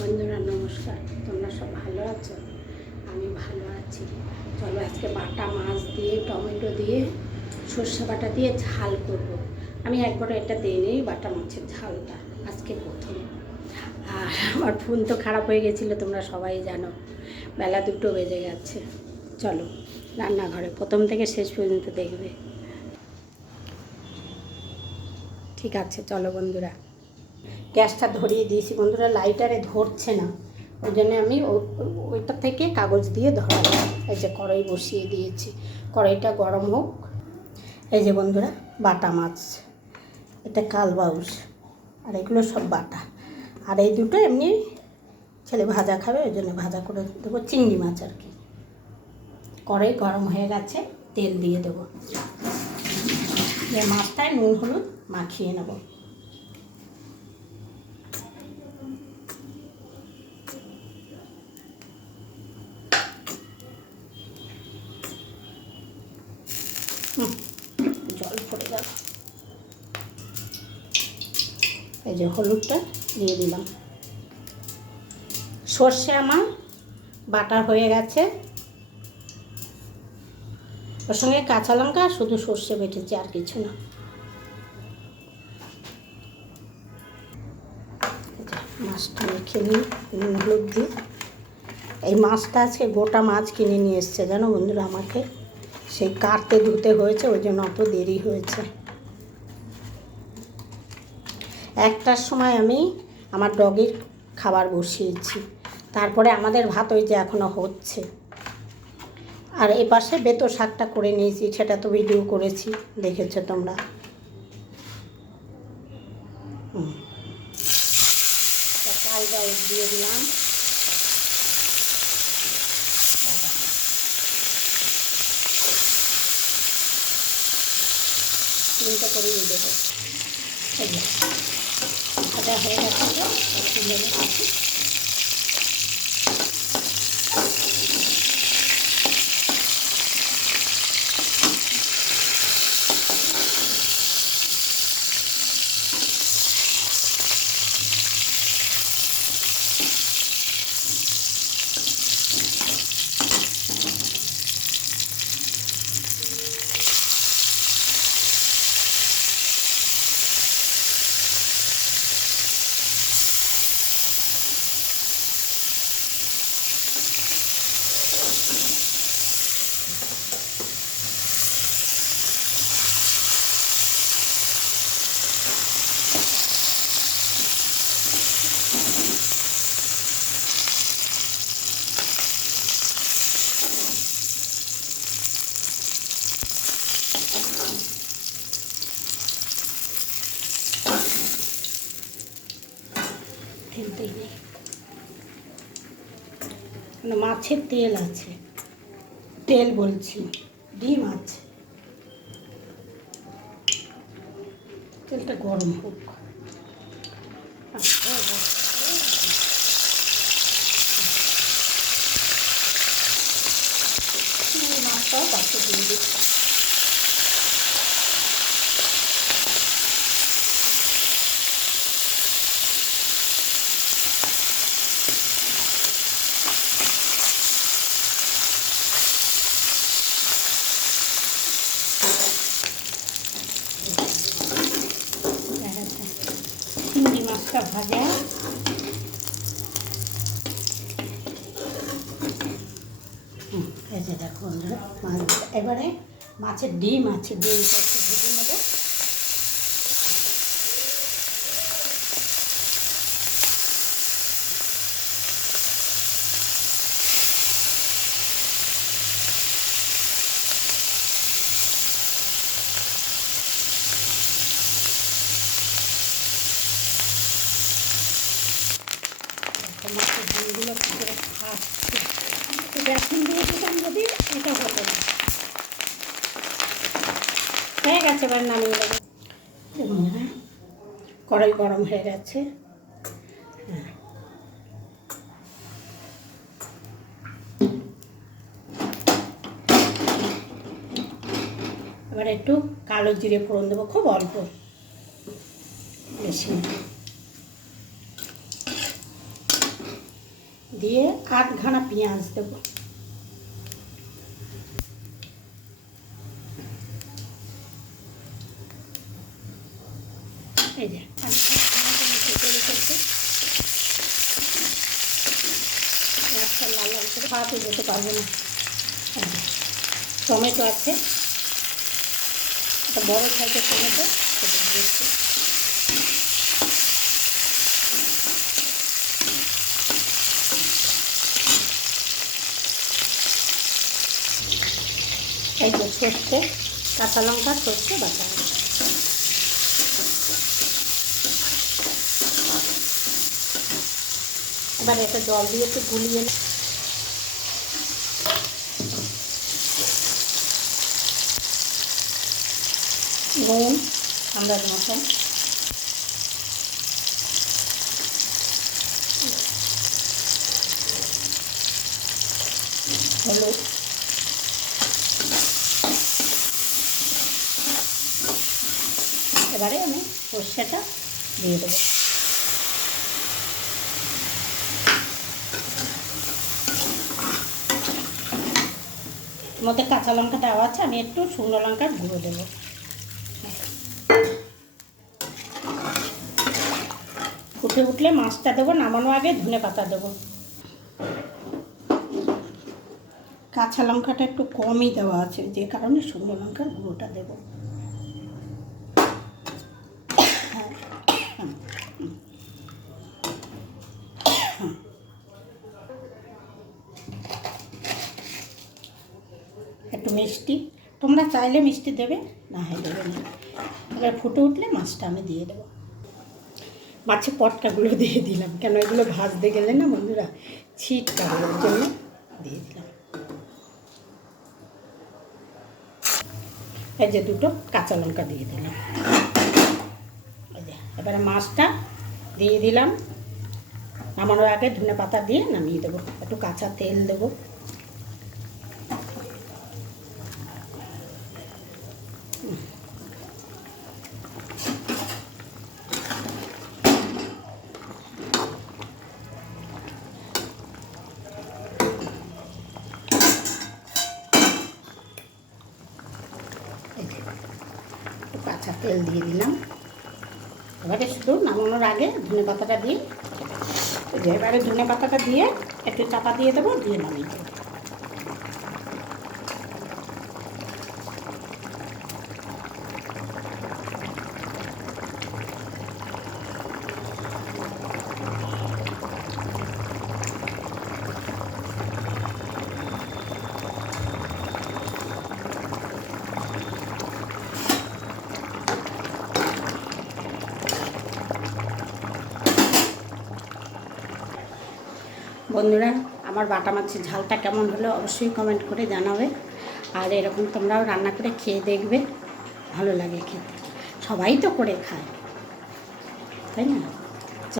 বন্ধুরা নমস্কার, তোমরা সব ভালো আছো? আমি ভালো আছি। চলো আজকে বাটা মাছ দিয়ে টমেটো দিয়ে সর্ষে বাটা দিয়ে ঝাল করব। আমি একবার এটা দিইনি বাটা মাছের ঝালটা, আজকে প্রথম। আর আমার ফোন তো খারাপ হয়ে গেছিলো, তোমরা সবাই জানো। বেলা 2টো বেজে গেছে। চলো রান্নাঘরে প্রথম থেকে শেষ পর্যন্ত দেখবে। ঠিক আছে চলো বন্ধুরা। গ্যাসটা ধরিয়ে দিয়েছি বন্ধুরা, লাইটারে ধরছে না, ওই জন্য আমি ওইটা থেকে কাগজ দিয়ে ধরালাম। এই যে কড়াই বসিয়ে দিয়েছি, কড়াইটা গরম হোক। এই যে বন্ধুরা বাটা মাছ, এটা কালবাউস, আর এগুলো সব বাটা। আর এই দুটো এমনি ছেলে ভাজা খাবে, ওই জন্য ভাজা করে দেবো, চিংড়ি মাছ আর কি। কড়াই গরম হয়ে গেছে, তেল দিয়ে দেবো। মাছটায় নুন হলুদ মাখিয়ে নেব। জল পড়ে গেল। এই যে হলুদটা দিয়ে দিলাম। সর্ষে আমার বাটা হয়ে গেছে, ওর সঙ্গে কাঁচা লঙ্কা শুধু সর্ষে বেটেছি, আর কিছু না। মাছটা মেখে নিই নুন হলুদ দিয়ে। এই মাছটা আজকে গোটা মাছ কিনে নিয়ে এসছে জানো বন্ধুরা, আমাকে সেই কাটতে ধুতে হয়েছে, ওই জন্য অত দেরি হয়েছে। 1টার সময় আমি আমার ডগির খাবার বসিয়েছি, তারপরে আমাদের ভাত ওই যে এখনও হচ্ছে। আর এপাশে বেতো শাকটা করে নিয়েছি, সেটা তো ভিডিও করেছি, দেখেছো তোমরা। কালবাউস দিয়ে দিলাম, চিন্তা করেই দেবো। ভাজা হয়ে গেছে। ফেলতেই নেই, মাছের তেল আছে, তেল বলছি, ডিম আছে। তেলটা গরম হোক। মাছটাও পাশে দিয়ে দিচ্ছি। চিংড়ি মাছটা ভাজা, এই যে দেখো মাছ। এবারে মাছের ডিম আছে, ডিমটা একটু ভেজে নেবো। মাছের ডিমগুলো করে খাচ্ছে, এখন দিয়ে দিতাম যদি এটা হতো না। হয়ে গেছে, এবার নামিয়ে দেবো। কড়াই গরম হয়ে গেছে। এবার একটু কালো জিরে ফোড়ন দেবো, খুব অল্প, বেশি। দিয়ে 8 ঘানা পেঁয়াজ দেবো। এই যে পেঁয়াজটা লাল লাল করে খাওয়াতে যেতে পারবো না। টমেটো আছে, একটা বড় সাইজের টমেটো সেটা দিয়েছি। এই যে সর্ষে, কাঁচা লঙ্কা, সর্ষে বাটা। এবার এটা জল দিয়ে একটু গুলিয়ে নুন আন্দাজ মতন, হলুদ, এবারে আমি সর্ষেটা দিয়ে দেবো। মধ্যে কাঁচা লঙ্কা দেওয়া আছে, আমি একটু শুকনো লঙ্কার গুঁড়ো দেবো। ফুটে উঠলে মাছটা দেবো, নামানোর আগে ধনেপাতা দেবো। কাঁচা লঙ্কাটা একটু কমই দেওয়া আছে, যে কারণে শুকনো লঙ্কার গুঁড়োটা দেবো। একটু মিষ্টি, তোমরা চাইলে মিষ্টি দেবে, না হয় দেবে না। এবার ফুটে উঠলে মাছটা আমি দিয়ে দেবো। মাছের পটকাগুলো দিয়ে দিলাম, কেন এগুলো ভাজতে গেলে না বন্ধুরা ছিট কাটবে, ওর জন্য দিয়ে দিলাম। এই যে দুটো কাঁচা লঙ্কা দিয়ে দিলাম। এই যে এবারে মাছটা দিয়ে দিলাম, নামানোর আগে ধনেপাতা দিয়ে নামিয়ে দেবো। একটু কাঁচা তেল দেবো। কাঁচা তেল দিয়ে দিলাম। এবারে শুধু নামানোর আগে ধনেপাতাটা দিয়ে, এবারে ধনেপাতাটা দিয়ে একটু চাপা দিয়ে দেবো, দিয়ে নামিয়ে দেবো। বন্ধুরা, আমার বাটা মাছের ঝালটা কেমন হলো অবশ্যই কমেন্ট করে জানাবে। আর এরকম তোমরাও রান্না করে খেয়ে দেখবে, ভালো লাগে খেতে। সবাই তো করে খায়, তাই না?